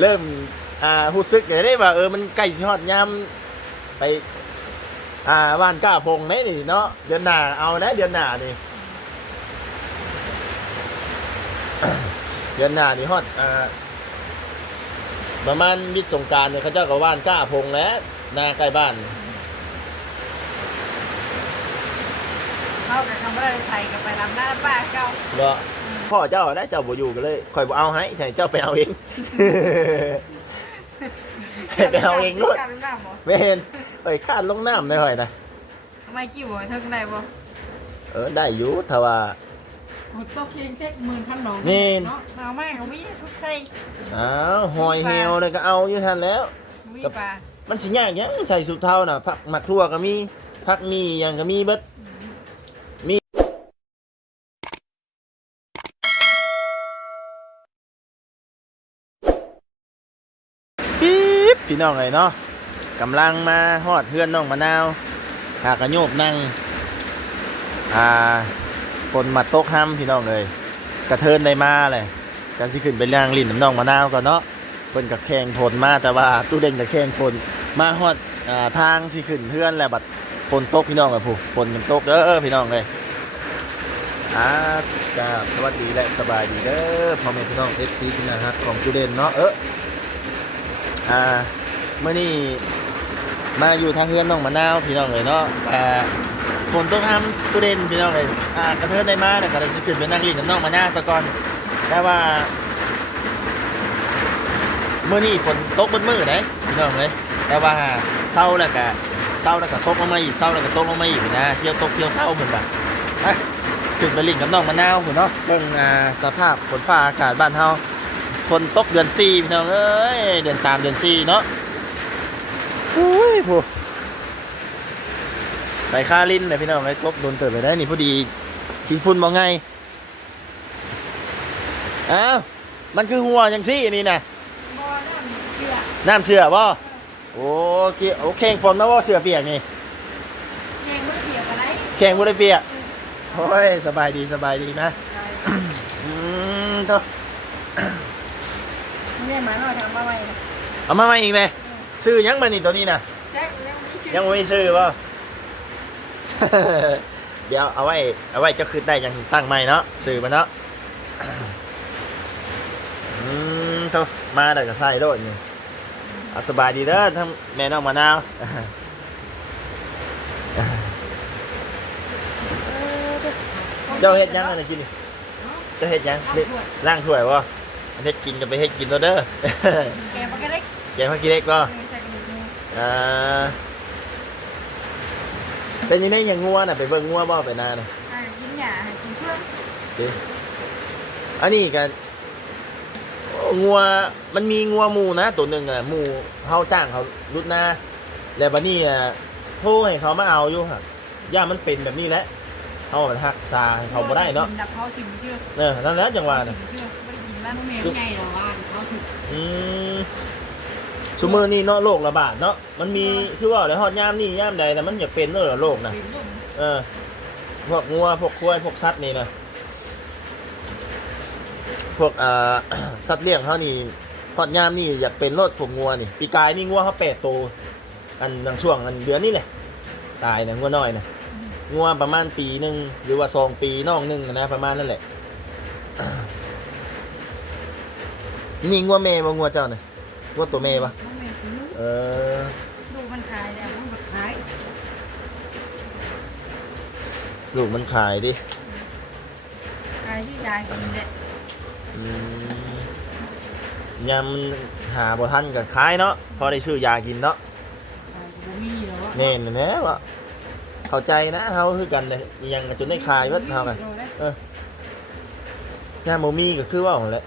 เริ่มอ่ารู้สึกอย่างนี้ว่าเออมันใกล้สิฮอดยามไปอ่าบ้านก้าพงได้นี่เนาะเดือนหน้าเอานะเดือนหน้านี่เดือนหน้านี่ฮอดอ่าประมาณมิดสงกรารเนี่ยเขาเจ้าก็ว่านก้าพงแล้วนาใกล้บ้านเขากับคำว่าไทยกับไปลำหน้าป้าเก่าเนาะ พ่อเจ้าได้เจ้าบ่อยู่กันเลยคอยบ่เอาให้ใช่เจ้าไปเอาเอง ให้ไปเอาเองด้วยการรู้น้ำบ่ไม่เห็นไปคาดลงน้ำได้หน่อยนะทำไมกี่บ่เท่าไหร่บ่เออได้อยู่ถ้าว่าหดตกเคียงเทคหมื่นพันหนองนี่เนาะเอาไม่เขาไม่ทุกใส่อ้าวหอยเหี่ยวเลยก็เอาอยู่ทันแล้ว มีปลามันสิยากหยังใส่สุดเท่าน่ะผักหมักทั่วก็มีผักมีหยังก็มีเบิดมีปี๊บ พี่น้องเลยเนาะกำลังมาฮอดเพื่อนน้องมะนาวหากระโยบนั่งอ่าฝนมาตกห้ำพี่น้องเลยกระเทินได้มาเลยจะสิขึ้นไปเลี้ยงลิ้นน้ำน้องมะนาวก่อนเนาะเพิ่นกับแข่งผลมาแต่ว่าตู้เด่นกับแข่งผลมาฮอดอ่าทางสิขึ้นเพื่อนแหล้วบัดฝนตกพี่น้องกับผู้ฝนมันตกเด้อพี่น้องเลยอ่าจ้าสวัสดีและสบายดีเด้อพ่อแม่พี่น้อง FC ที่น่ารักของตู้เด่นเนาะเอออ่า เมื่อนี้มาอยู่ทางเพื่อนน้องมะนาวพี่น้องเลยเนาะอ่าฝนตกห้ามตู้เด่นพี่น้องเลยอ่ากระเทินได้มาแต่ก็เลยสิขึ้นไปนั่งลิ้นกับน้องมะนาวซะก่อนแต่ว่าเมื่อนี้ฝนตกบนมือไหนพี่น้องเลยแต่ว่าเศร้าแล้วก็เศร้าแล้วก็ตกลงมาอีกเศร้าแล้วก็ตกลงมาอีกนะเที่ยวตกเที่ยวเศร้าเหมือนแบบขึ้นไปลิงกับน้องมะนาวเหมือนเนาะเบิ่งอ่าสภาพฝนฟ้าอากาศบ้านเฮาฝนตกเดือนสี่พี่น้องเอ้ยเดือนสามเดือนสี่เนาะ อุ้ยผู้ใส่ค่าลิ้นเลยพี่น้องไอ้ตกโดนเติบไปได้นี่พอดีขี้ฝุ่นมองไงอ้าวมันคือหัวอย่างซี่นี่นะบ่น้ำเชื่อน้ำเสือบ่โอ้เกี่ยวโอเคงฝนมาบ่เสือเปียกนี่แยงมันเปียกอะไรแข่งบ่ได้เปียกโอ้ยสบายดีสบายดีนะอืมเถอะเนี่ยหมาหน่อยทำมาไว้นะเอามาใหม่อีกไหม ซื้อยังมานี่ตัวนี้นะแจ็คยังไม่ชื่อยังบ่ไม่ซื้อบ่เดี๋ยวเอาไว้เอาไว้จะคืนได้ยังตั้งใหม่เนาะซื้อมาเนาะอืมเถอะมาได้ก็ใส่โดดนี่เอาสบายดีเด้อทั้งแม่น้องมะนาวเจ้าเฮ็ดยังอันนี้กินนี่เจ้าเฮ็ดยังเฮ็ดล้างถ้วยวะอันเฮ็ดกินก็ไปเฮ็ดกินแล้วเด้อแกมันก็ได้แกงผักกีเล็กบ่ใส่กระดูกหมู อ่าเป็นยังไงอย่างงัวน่ะไปเบิ่งงัวบ่ไปนาน่ะอ่ากินหญ้าให้กินเพื่อนดิอันนี้กันงัวมันมีงัวหมูนะ ตัวหนึ่งอะหมูเฮาจ้างเขารุดหน้าแล้วบัดนี้อะโทรให้เขามาเอาอยู่ฮะย่ามันเป็นแบบนี้แหละเฮามันหักษาให้เขาบ่ได้เนาะดับเขาถิ่มเชื่อเออนั่นแหละจังหวะน่ะถิ่มเชื่อไม่ได้กินมันแม่ใหญ่หรอว่าเขาถึงอืม ชุมือนี่เนาะโรคระบาดเนาะมันมีคือว่าแล้วฮอดยามนี่ยามใดแต่มันอยากเป็นเนอะโรคนะเป็นลูกเออพวกงัวพวกควายพวกสัตว์นี่นะพวกอ่าสัตว์เลี้ยงเขานี่ฮอดยามนี่อยากเป็นโรคพวกงัวนี่ ปีกายนี่งัวเขาแปดโตวอันบางช่วงอันเดือนนี่แหละตายนะงัวน้อยนะงัวประมาณปีหนึ่งหรือว่าสองปีน้องหนึ่งนะประมาณนั่นแหละนี่งัวเมย์บ่งัวเจ้าน่ะงัวตัวเมย์ปะมันไม่กินเออดูมันขายแล้วมันขายลูกมันขายดิ ขายที่ยายกินแหละอืมยามมันหาบ่ทันก็ขายเนาะ พอได้ซื้อยากินเนาะบ่มีหรอแน่นแน่ว่าเข้าใจนะเฮาคือกันเลยอิหยังก็จนได้ขายเบิดเฮากันยามบ่มีก็คือว่าหั่นแหละ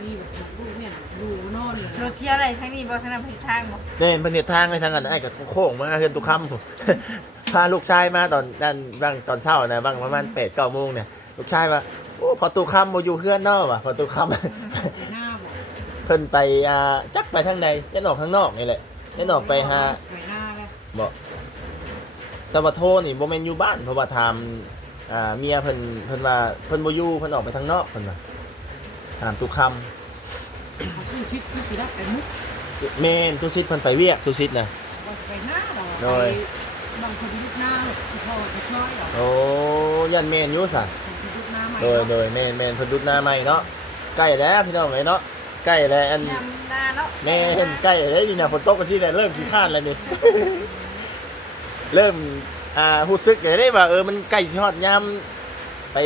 มีแบบลูกเนี่ยดูนอน รถเที่ ยวอะไรทั้งนี้บ่ทั้งนั้นไปทางบ่แน่นเพิ่นเฮ็ดทางให้ทางกันไอ้ก็โค้งมาเฮือนตุคำพุ่นพาลูกชายมาตอนนั้นบางตอนเช้านะบางประมาณ8 9โมงเนี่ยลูกชายว่าโอ้พอตุกคำบ่อยู่เฮือนเนาะว่ะพอตุกคำหน้าบอกเพิ่นไปอ่าจักไปทางใดยันออกข้างนอกนี่แหละยันออกไปหาไปหน้าแล้วบอกแต่ว่าโทรนี่บ่แม่นอยู่บ้านเพราะว่าถามอ่าเมียเพิ่นเพิ่นว่าเพิ่นบ่อยู่เพิ่นออกไปทางนอกเพิ่นว่าถามตุคเขา คือชิดคือสิได้ไปมุกำแม่นตุซิดเพิ่นไปเวียกตุซิดน่ะว่าไปหน้าเราโดยไปบางคนยุคหน้าคือพ่อจะช่วยเหรอโอ้ยันแม่นอยู่ซะคนยุคหน้าใหม่โดยโดยแม่นแม่นเพิ่นดุดหน้าใหม่เนาะใกล้แล้วพี่น้องเอ้ยเนาะใกล้แล้วอันยำนาเนาะแม่นใกล้แล้วนี่น่ะฝนตกก็สิได้เริ่มขี้ข้านแล้วนี่ เริ่มอ่ารู้สึกได้ว่าเออมันใกล้สิฮอดยามไป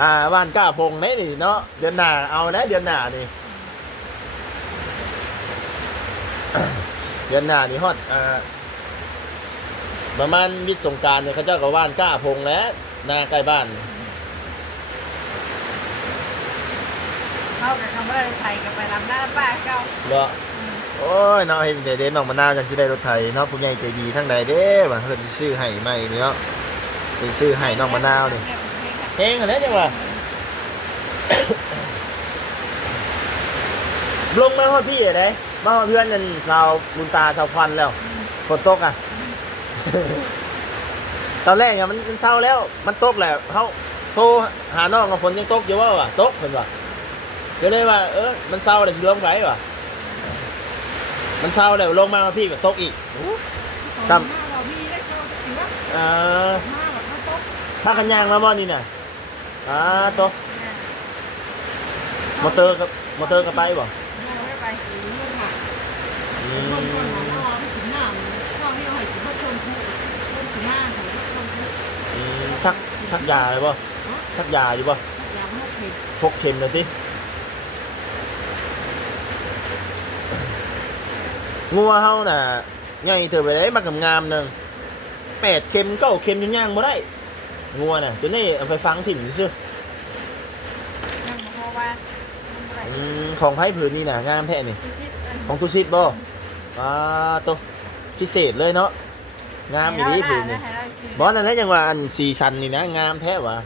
อ่าบ้านก้าพงได้นี่เนาะเดือนหน้าเอานะเดือนหน้านี่ เดือนหน้านี่ฮอดอ่าประมาณมิดสงกรารเนี่ยเขาเจ้าก็ว่านก้าพงแล้วหน้าใกล้บ้านเข้ากับคำว่าไทยกับไปลำหน้าป้าเก่าเนาะโอ้ยเนาะเห็นเด่นน้องมะนาวจังสิได้รถไถเนาะผู้ใหญ่ใจดีทั้งใดเด้ว่าเพิ่นสิซื้อให้ใหม่นี่เนาะไปซื้อให้น้องมะนาวนี่เฮงอันนี้จังว่าลงมาฮอดพี่ได มาฮอดเพื่อนนั่นชาวบุญตาชาวควันแล้วฝนตกอะ ตอนแรกเนี่ยมันมันเศร้าแล้ว มันตกแหละเขาโทรหาน้องกับฝนยังตกอยู่ว่าว่ะตกเพิ่นว่าเดี๋ยวเลยว่าเออมันเศร้าเลยสิลงไปว่ะมันเศร้าแล้วลงมาพี่ก็ตกอีกซ้ำหน้าเรามีได้เข้าถึงว่าอ่าหน้าแบบเขาตกถ้ากันยางมาบ่นี่น่ะอ่าตกมอเตอร์กับมอเตอร์กับไปบ่ ไม่ไป เรื่องหนัก อื คนคน ม หน้าเราไม่ถึงหน้าข้าวที่เราให้ถึงเขาชนผู้ชนถึงหน้าของชนผู้ อืม ชักชักยาเลยบ่ชักยาอยู่บ่ยางไม่เผ็ดพกเข็มเลยติงัวเฮาน่ะใหญ่เถอะไปได้มากงามๆหนึงแปดเข็มเก้าเข็มยังย่างบ่ได้งัวน่ะจนนี่เอาไปฟังถิ่มซื่อนั่งเพราะว่าๆอืมของไผผืนนี่น่ะงามแท้นี่ดูชิดของตุซิดบ่อ่าโตพิเศษเลยเนาะ งามอย่างนี้ผืนนี่บอสนั่นแหละยังว่าอันสีชันนี่นะงามแท้วะ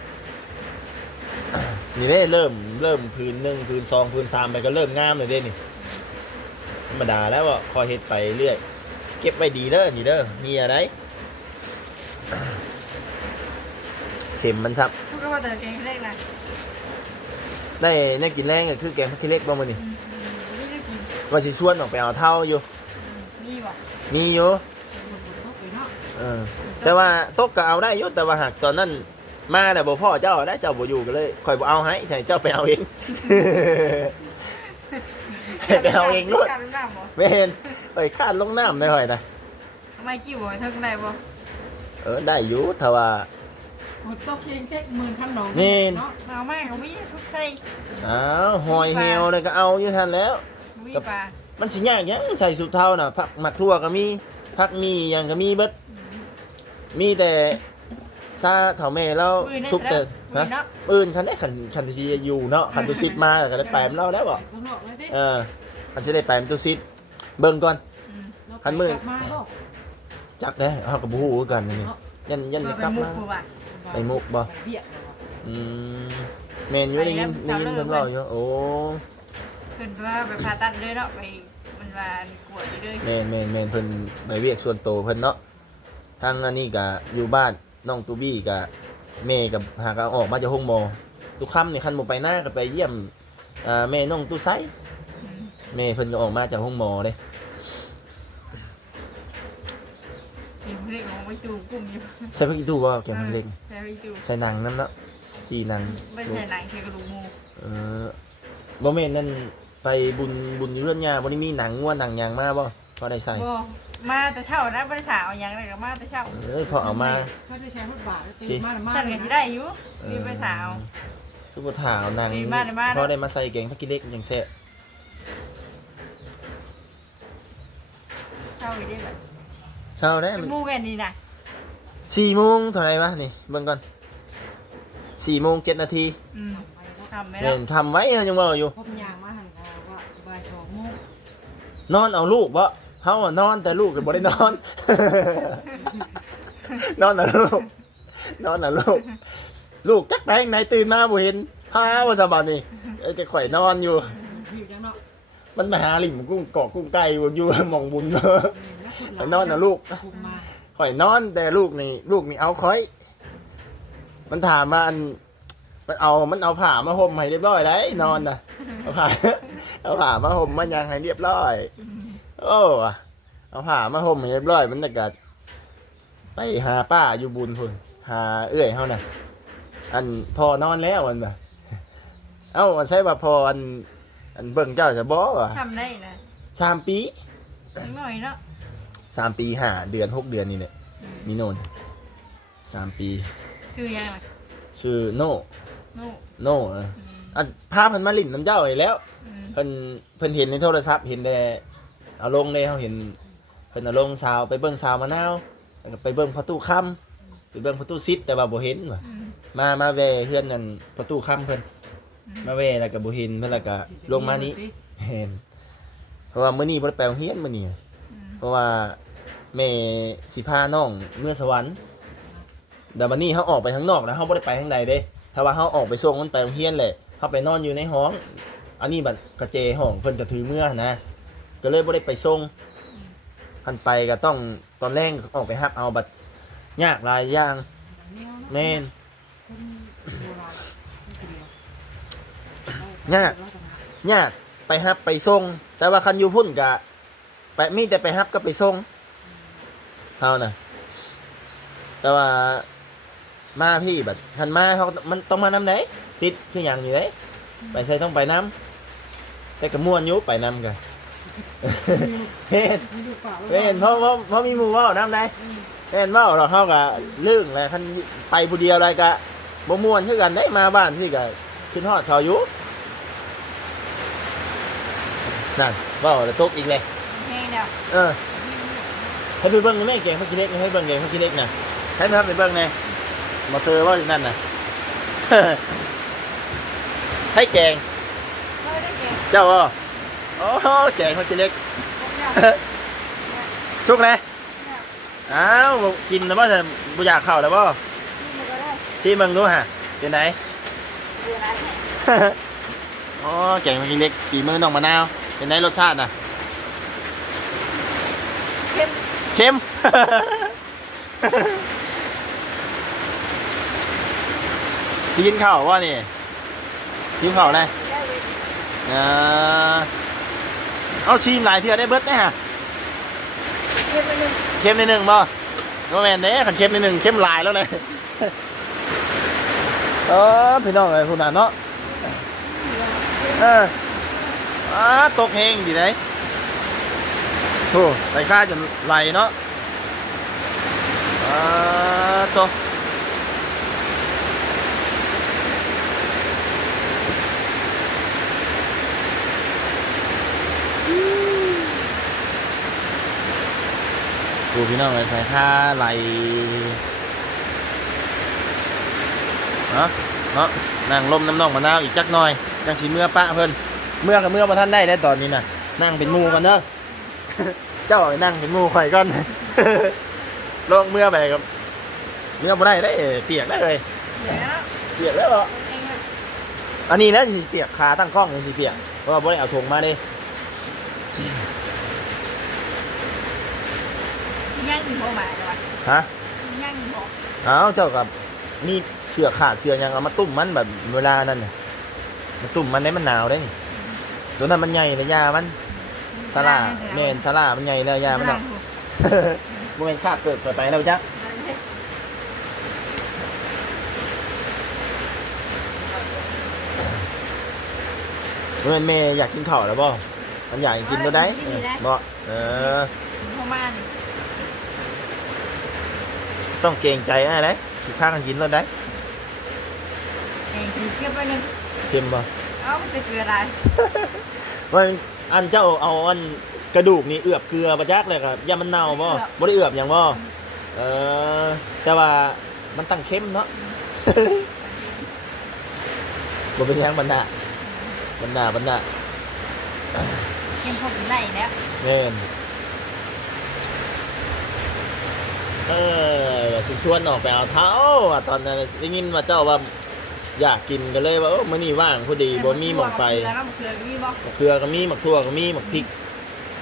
นี่ได้เริ่มเริ่มพื้นหนึ่งพื้นสองพื้นสามไปก็เริ่มงามเลยเด้นี่ธรรมดาแล้วว่าคอยเฮ็ดไปเรื่อย เก็บไว้ดีเด้อนี่เด้อมีอะไรเข็มมันซับพูดว่าเดินเก่งเล็กนะได้แน่กินแรงก็คือแกงผักขี้เหล็กบ่มื้อนี่นี่ก็กินว่าสิชวนออกไปเอาเท่าอยู่นี่บอกมีอยู่ตกไป เนาะเออแต่ว่าตกก็เอาได้อยู่แต่ว่าหากตอนนั้นมาแต่ะบ่พ่อเจ้าได้เจ้าบ่อยู่ก็เลยคอยบ่เอาให้ใช่เจ้าไปเอาเอง ให้ไปเอาเองด้วยการน้ำบ่ไม่เห็นไปคาดลงน้ำได้หอยนะทำไมกี่บ่เท่าไหร่บ่เออได้อยู่ถ้าว่าหมดตกเพียงแค่หมื่นพันดอกนี่เนาะเอาไม่เอามีทุกไส้อ้าวหอยเหี่ยวเลยก็เอาอยู่ทันแล้วมีปลามันสิยากหยังใส่สุดเท่าน่ะผักหมักทั่วก็มีผักมีหยังก็มีเบิด มีแต่ซาเถาแม่แล้วซุปแต่นะนะเนาะอื่นคันได้คันคันที่จะอยู่เนาะคันตุซิดมาก็ได้แปมเราแล้วบ่ข้างนอกเลยดิเออคันสิได้แปมตุซิดเบิ่งก่อนเราไปพันหมื่นกลับมาบ่จักได้เฮาก็บ่ฮู้คือกันนี่ยันยันมาจะเป็กลันบมุกมาบ่ว่ะไปมุกบ่เบียดเราอะอืมแม่นอยู่ได้ยินได้ยินเพิ่นเว้าอยู่โอ้เพิ่นว่าไปผ่าตัดเลยเนาะไปมันว่ากวดเลยแม่นแม่นแม่นเพิ่นไปเวียกส่วนโตวเพิ่นเนาะ ทางอันนี้ก็อยู่บ้านน้องตูบี้ก็แม่กับหากเอาออกมาจากห้องหมอทุกค่ำนี่คันบ่ไปหน้าก็ไปเยี่ยมอ่าแม่น้องตูไซแม่เพิ่นก็ออกมาจากห้องหมอเด้กินเล็กของไปจูบกลุ่มอยู่ใส่พักอีตู้บ่แกงมันเล็กใช่ไปจูบใส่หนังนํเนาะที่หนังไม่ใช่หนังแค่กระดูกหมูเออบ่แม่นนั่นไปบุญบุญอยู่เรือนยาบ่ได้มีหนังงัวหนังหยังมาบ่พอได้ใส่บ่ มาแต่เช้านะบ่ได้ถามเอาหยังเลยก็มาแต่เช้าเออพอเอามาใช้ด้วยใช้พุทบาทแล้วตีสิมาแล้วมาสั่นก็สิได้อยู่มีไปถามคือบ่ถาวหนังดีมากดีมากพอได้มาใส่แกงผักกิเล็กอย่างแซ่บเช้าอีกได้แบบเช้าได้มันหมูกันนี่นะสี่โมงเท่าไหร่วะนี่เบิ่งก่อนสี่โมงเจ็ดนาทีอืมทำไม่เห็ได้นทำไว้เฮายังบ่อยู่พบยางมาหันกาว่าบ่ายสองโมงนอนเอาลูกบ่ เฮาอะนอนแต่ลูกก็บ่ได้นอน นอนเอาลูก นอนเอาลูก ลูกจักไปข้างในตื่นมาบ่เห็นหาว่าสบายนี่เอ้ยจะข่อยนอนอยู่หิวจังเนาะมันมาหาหลิมกุ้งเกาะกุ้งไก่อยู่หมองบุญเนาะนักขุดไปนอนเอาลูก คุมมาข่อยนอนแต่ลูกนี่ลูกนี่เอาข่อย มันถามมาอันมันเอามันเอาผ้ามาห่มให้เรียบร้อยได้นอนน่ะเอาผ้า เอาผ้ามาห่มมันยังให้เรียบร้อย โอ้อะเอาผ้ามาห่มให้เรียบร้อยมันจะกัดไปหาป้าอยู่บุญพุ่นหาเอื้อยเฮาน่ะอันพอนอนแล้วมันน่ะเอ้ามันใช่ว่าพออัน อันเบิ่งเจ้าจะบ่ว่ะทำได้นะสามปีนิดหน่อยเนาะสามปีห้าเดือนหกเดือนนี่แหละนี่โนนสามปี คือยังไงชื่อโน่นู่โน่เอออะพาเพิ่นมาลิ่นน้ำเจ้าอีกแล้วอืมเพิ่นเพิ่นเห็นในโทรศัพท์เห็นแต่ เอาลงเลยเขาเห็นเพิ่นเอาลงสาวไปเบิ่งสาวมะนาวแล้วก็ไปเบิ่งประตูค่ำไปเบิ่งประตูซิดแต่ว่าบ่เห็นว่ะอืมมามาแวเฮือนนั่นประตูค่ำเพิ่นมาแวแล้วก็บ่เห็นเพิ่นแล้วก็ลงมานี้เห็นเพราะว่ามื้อนี้บ่ได้ไปโรงเรียนมื้อนี้อืมเพราะว่าแม่สิพาน้องเมื่อสวรรค์แต่วันนี้เขาออกไปข้างนอกแล้วเขาไม่ได้ไปข้างในเด้ ถ้าว่าเขาออกไปส่งมันไปโรงเรียนเลยเขาไปนอนอยู่ในห้อง อันนี้บัดกระเจห้องเพิ่นจะถือเมื่อนะ ก็เลยไม่ได้ไปส่งคันไปก็ต้องตอนแรกออกไปฮับเอาบัดยากหลายอย่างแม่นยากยากไปฮับไปส่งแต่ว่าคันอยู่พุ่นกะไปมีแต่ไปฮับก็ไปส่งเท่าน่ะ แต่ว่ามาพี่แบบคันมาเขามันต้องมาน้ำไหนติดคืออย่างอยู่ไหนไปใส่ต้องไปน้ำแต่กระมวนยุไปน้ำกัน เห็นเห็นเพราะเพราะเพราะมีหมูเว่าน้ำไหนเห็นเว่าเราเขากะลื่งเลยคันไปผู้เดียวอะไรกะบ่ม่วนคือกันได้มาบ้านที่กะขึ้นฮอดเขาอยู่นั่นเว่าแล้วตกอีกเลยแห้งแล้วเออให้ไปเบิ้งแม่เก่งพักกิเล็กให้เบิ้งเก่งพักกิเล็กนะให้ไปครับไปเบิ้งไงมาเตอว่าอยู่นั่นน่ะให้แกงเฮ้ยได้เก่งเจ้าอะ โอ้โหแกงพักกิเล็กเนี่ยชุกเลยเนี่ยอ้าวกินแล้วว่าจะบุอยากเข้าแล้วว่านี่มันก็ได้ชี้มึงดูฮะเป็นไหนเบื่ออะไรเนี่ยอ๋อแกงพักกิเล็กปีมือน้องมะนาวเป็นไหนรสชาติน่ะเข้มเค็มพี่กินข้าวว่านี่กินข้าวอะไรได้เลยเออ เอาชิมหลายเทื่อได้เบิดแน่ฮะเข้มไปหนึ่งเค็มในหนึ่งบ่บ่แม่นเด้คันเค็มในหนึ่งเค็มหลายแล้วเลยเออพี่น้องเอ้ยพุ่นน่ะเนาะเอออ้าตกเฮงดีไดโธ่ไต่ค่าจนไหลเนาะอ่าโต ดูพี่น้องเลยใส่ค่าไหลเนาะเนาะนั่งลมน้ำน่องมะนาวอีกจักหน่อยจังสีเมื่อปะเพิ่นเมื่อกับเมื่อมาท่านได้ได้วตอนนี้น่ะ นั่งเป็นมูกันเด้อเจ้าไปนั่งเป็นมูข่อยก่อนลงเมื่อไปกับเมื่อบ่ได้ได้เปียกได้เลยเดี๋ยวเปียกแล้วเหรออันนี้นะสิเปียกขาตั้งกล้องนี่สิเปียกเพราะว่าบ่ได้เอาถุงมาเด้ ย่างอีโมมาเลยวะฮะย่างอีโมเอาเจ้ากับนี่เสือขาดเสือยังเอามาตุ่มมันแบบเวลานั้นน่ะมาตุ่มมันได้มันหนาวได้นี่ตัวนั้นมันใหญ่เลยยามันสลาเมนสลามันใหญ่แล้วยามันดอกบ่แม่นคาบเกิดเปิดไปแล้วจ้ะบ่แม่นแม่อยากกินข้าวแล้วบ่ มันอยากกินตัวได้เออบ่เออโมมานี่ต้องเกรงใจอะไรสิพากันกินแล้วได้เองสีเข้มไปหนึ่งเค็มบ่เอ้ามันจะคืออะไรว่าอันเจ้าเอาอันกระดูกนี่เอือบเกลือประจักเลยครับยามันเน่าบ่บ่ได้เอือบหยังบ่เออ แต่ว่ามันตั้งเข้มเนาะ บ่เป็นหยังบรรดาบรรดาบรรดา เข้มพอกินไรแล้วแม่นเออว่าสิชวนออกไปเอาเท้าอะตอนนั้นได้ยินว่าเจ้าว่าอยากกินก็เลยว่าเออมื้อนี้ว่างพอดีบ่มีหม่องไปแล้วก็มะเขือก็มีบ่มะเขือก็มีมะทั่วก็มีมะพริก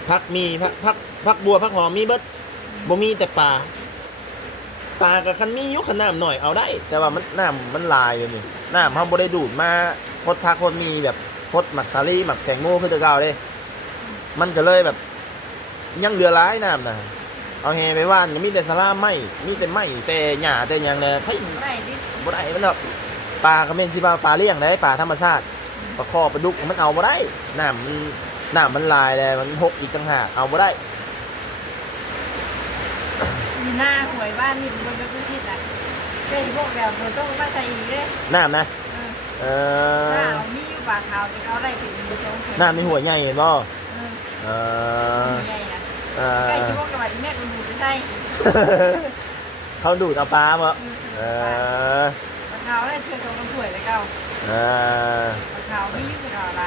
พักมีพักพักพักบัวพักหอมมีเบิดบ่มีแต่ปลาปลากับคันมีอยุขน้ำหน่อยเอาได้ แต่ว่ามันน้ำมันลายเลยนี่น้ำเขาบ่ได้ดูดมาพดพักพดมีแบบพดหมักสาลี่หมักแตงโมคือแตะเก่าเลย มันก็เลยแบบ ยังเหลือร้ายน้ำนะเอาเฮไปว่านก็มีแต่สลามไหมมีแต่ไหมแต่หญ้าแต่หยังเลยเฮ้ยบ่ได้ดิบ่ได้มันดอกปลาก็เป็นสิว่าปลาเลี้ยงได้ปลาธรรมชาติปลาคอปลาดุกมันเอาบ่ได้น้ำมันน้ำมันลายเลยมันหกอีกต่างหากเอาบ่ได้มีหน้าหวยบ้านนี่เป็นคนเป็นผู้ที่อะเป็นพวกแบบมันต้องมาใส่อีกเลยน้ำนะเออเอหน้าอเอามีอยู่ปากขาวจะเอาได้ถึงมีตรงเข็มน้ำในหัวใหญ่เห็นบ่เออเออใหญ่นะเอใกล้อชิวกกับอีแม่มันดูไปใช่เขาดูดเอาปลาบ่เออปากขาวได้เธอตรงกันถ่วยแล้วเก้าเออปากขาวมีอยู่กับอะไร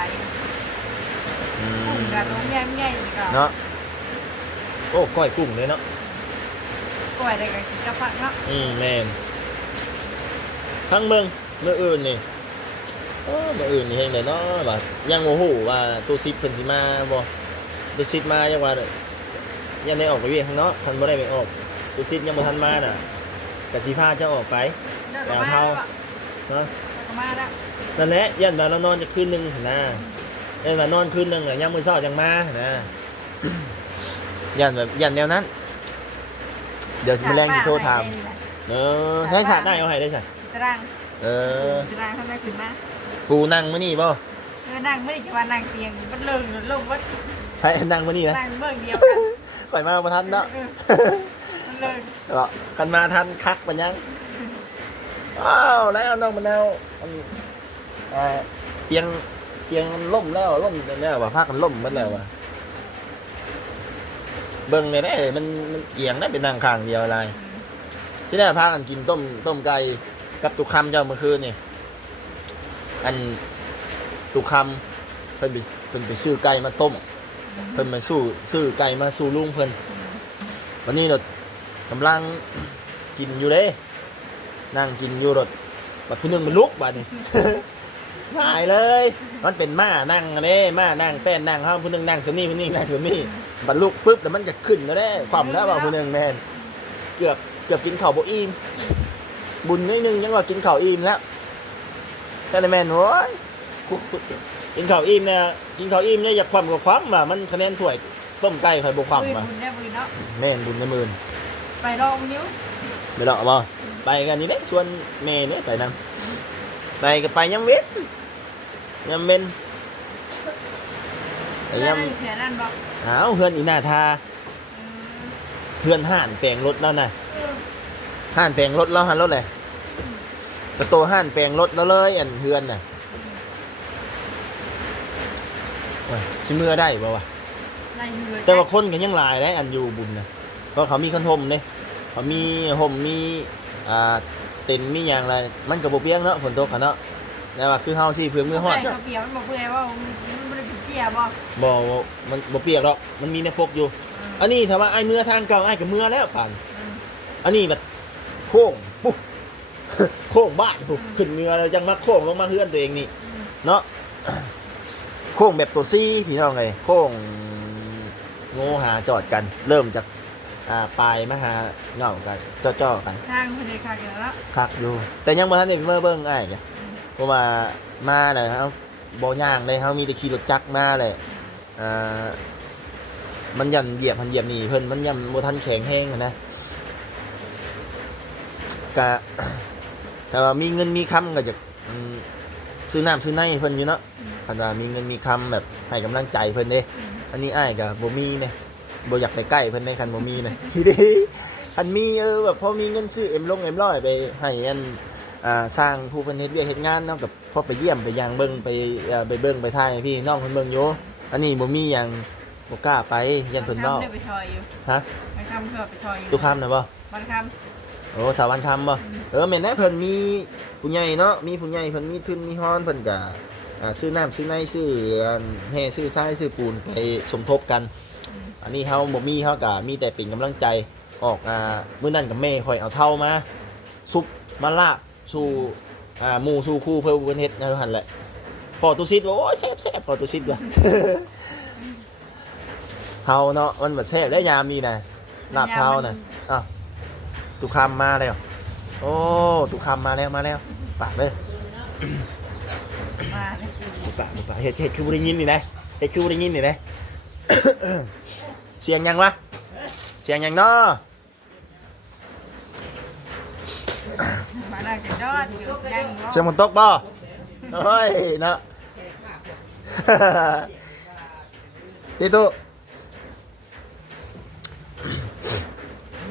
อืกุ้งมกับน้องแย่มแย่อยู่กับเนาะโอ้ก้อยกุ้งเลยเนาะกล้วยได้กับกินกระพักเนาะอืมแม่นทั้งเมืองเมื่ออื่นนี่เออเมื่ออื่นนี่เฮงเลยเนาะว่ายังโมโหว่าตู้ซิดเพิ่นสิมาบ่ ตู้ซิดมายังว่ายังได้ออกไปเวียกข้างนอกทันบ่ได้ไปออกตู้ซิดยังบ่ทันมาน่ะกะสิพาเจ้าออกไปเจ้าก็มาแล้วอะเนาะเจ้าก็มาแล้วนั่นแหละยันว่าเรานอนจะคืนหนึงหั่นนะยันว่านอนคืนหนึงอะยามมื้อเช้าจังมาหั่นนะยันแบบยันแนวนั้น เดี๋ยวมื้อแรงสิโทรถามเออใช้สาดได้เอาให้ได้ใช่ตารางเออตารางทำไมขึ้นมาปูนั่งมานี่บ่เออนั่งไม่ได้จะว่านั่งเตียงมันเลิงหรือลงวัด ให้นั่งมานี่นะนั่งเบิ่งเดียวกันข่อยมาประทันเนาะเออมันเลิงก็กันมาทันคักปัญญังอ้าวแล้วน้องมะนาวอันเอ่อเตียงเตียงมันล่มแล้วล่มแล้วว่าพากันล่มหมันแล้วว่ะเบิ่งเลยได้มันมันเอียงได้เป็นนางข้างเดียวอะไรที่ได้พากันกินต้มต้มไก่กับตุกคำเจ้าเมื่อคืนนี่อันตุกคำเพิ่นไปเพิ่นไปซื้อไก่มาต้ม เพิ่นมาสู้ซื้อไก่มาสู่ลุงเพิ่นวันนี้เรากำลังกินอยู่เด้นั่งกินอยู่รถบัดพี่นึงมันลุกบัดนี้หายเลย มันเป็นม้านั่งเด้ม้านั่งแป้นนั่งเฮาผู้หนึงนั่งสนี่ผู้นี้นั่งสนี่บัดลุกปุ๊บแล้วมันจะขึ้นแล้วเด้ความแล้วว่าผู้หนึงแม่นเกือบเกือบกินข้าวบ่อิ่มบุญนิดนึงยังว่ากินข้าวอิ่มแล้วแต่ในแม่นโอ้ยคุก กินข้าวอิ่มเนี่ยกินข้าวอิ่มเนี่ยอยากความกับความว่ามันคะแนนถ้วยต้มไก่ไข่บ่ความปืนว่าบุญเนี่ยปืนเนาะแม่นบุญในหมื่นไปรองนิ้วไม่หรอกบ่ไปกันนี่เด้ชวนแม่เนี่ยไปนำไปก็ไปยามเวทยามเว้นไปแล้วยามนั่นแผลนั่นบอกอ้าวเฮือนอีหน้าทาเพื่อนห่านแปลงรถแล้วน่ะห่านแปลงรถแล้วห่านรถเลยกระโตห่านแปลงรถแล้วเลยอันเฮือนน่ะ โอ้ยสิมือได้บ่วะในเรือแต่ว่าคนกันยังหลายได้อันอยู่บุญนะเพราะเขามีคันห่มเนี่ยเขามีห่มมีอ่าเต็นท์มีอย่างไรมันกับบเปียงเนาะฝนตกกันเนาะแต่ว่าคือเฮาสิเพื่อมือฮอด เขาเปียกมันบอกเพื่อว่ามันไม่ได้เจียบอกบ่มันบ่เปียกหรอก มันมีในพกอยู่ อันนี้ถ้าว่าไอ้เมื่อทางเก่าไอ้กับเมื่อแล้วผ่านอันนี้แบบโค้งปุ๊บ โค้งบ้านปุ๊บขึ้นเมื่อแล้วจังมาโค้งลงมาเฮือนตัวเองนี่ เนาะโค้งแบบตัวซี่พี่น้องไงโค้งโง่หาจอดกัน เริ่มจากอ่าปลายมาหาเหงากันจ้อๆกันทางคนเดียวค่ะแล้วคักอยู่แต่ยังบ่ทันได้เมื่อเบิ่งอ้ายจ้ะเพราะว่ามาเลยเฮาบ่ย่างเลยเฮามีแต่ขี่รถจักรมาเลยอ่ามันยันเหยียบมันเหยียบนี่เพิ่นมันยันบ่ทันแข็งแห้งอะนะกะแต่ว่ามีเงินมีคำก็จะอืมซื้อน้ำซื้อในให้เพิ่นอยู่เนาะ คันว่ามีเงินมีคำแบบให้กำลังใจเพิ่นเด้อันนี้อ้ายก็บ่มีเนี่ยบ่อยากไปใกล้เพิ่นในคันบ่มีนะทีเดีคันมีเออแบบพอมีเงินซื้อเอ็มลงเอ็มร้อยไปให้อันอ่าสร้างผู้เพิ่นเฮ็ดเวียกเฮ็ดงานเนาะกับพอไปเยี่ยมไปยางเบิ่งไปเอ่อไปเบิ่งไปถ่ายให้พี่น้องเพิ่นเบิ่งอยู่อันนี้บ่มีหยังบ่กล้าไปยันเพิ่นเว้าได้ไปชอยอยู่ฮะมันคำเพื่อไปชอยอยู่ตุกคำน่ะบ่มันคโอ้สาวันคำบ่เออแม่นแน่เพิ่นมีผู้ใหญ่เนาะมีผู้ใหญ่เพิ่นมีทุนมีฮ้อนเพิ่นก็อ่า ซื้อน้ำซื้อในซื้ออันแห่ซื้อทรายซื้อปูนไปสมทบกัน อันนี้เฮาบ่มีเฮาก็มีแต่เป็นกำลังใจออกอ่ามื้อนั้นกับแม่คอยเอาเท่ามาซุปมาลาบสู่อ่าหมู่สู่คู่เพิ่นเพิ่นเฮ็ดแนวหั่นแหละพอตุซิดว่าโอ้ยแซ่บๆพอตุซิดว่าเฮาเนาะมันบ่แซ่บได้ยามนี้นะำลาบเท้าน่ะอ้าวตุคำมาแล้ว โอ้ตุคำมาแล้วมาแล้วปากเลยมา ปากปากเฮ็ดเฮ็ดคือบ่ได้ยินนี่นะเฮ็ดคือบ่ได้ยินนี่นะเสียงยังวะเสียงยังเนาะมาได้กันยอดอยู่ยังเสียงมันตกบ่โอ้ยเนาะพี่ตุ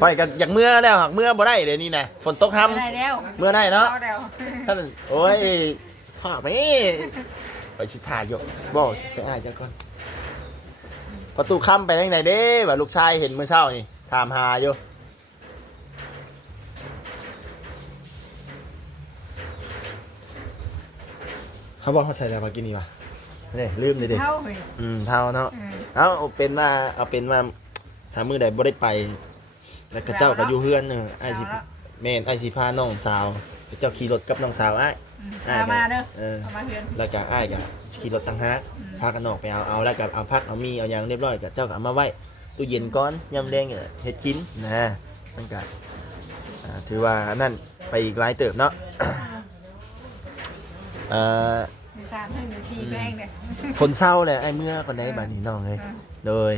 ไปกันอยากเมื่อแล้วหักเมื่อบ่ได้เดี๋ยวนี้นะฝนตกห้ำได้แล้วเมื่อได้เนาะเอาแล้วท่านโอ้ยข้าไป ไปชิถ่ายอยู่บอกเสียอายจังก่อนประตูค้ำไปทางไหนเด้ว่าลูกชายเห็นเมื่อเช้านี่ถามหาอยู่เขาบอกเขาใส่อะไรมากินนี่วะเนี่ยลืมเลยเด็เท่าเฮ้ยอืมเท่าเนาะอืมเอาเอาเป็นว่าเอาเป็นว่าถ้ามือใดบ่ได้ไป แล้วก็เจ้าก็อยู่เฮือนเนอะไอ้สิเอาละแม่นไอ้สิพาน้องสาว เจ้าขี่รถกับน้องสาวไอ้อืม อ้ายเอามาเด้อเออเอามาเฮือน แล้วก็อ้ายก็ขี่รถตั้งหากอืม พากันออกไปเอาเอาแล้วก็เอาพักเอามีเอาหยังเรียบร้อยก็เจ้าก็เอามาไว้ตู้เย็นก่อนยำแรงเนี่ยเฮ็ดกินนะมันก็อ่าถือว่านั่นไปอีกหลายเติบเนาะ เอ่อ มีสามให้มีชีแป้งเนี่ยคนเศร้าแหละไอ้เมื่อคนใดบาดนี้น้องเลยอืมโดย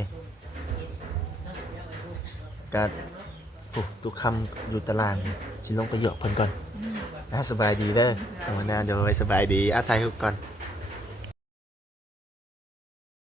การโอ้ทุกคำอยู่ตารางชิลงประโยคเพิ่นก่อน นะสบายดีเด้อวันนาโดยสบายดีอาไทยฮุกก่อน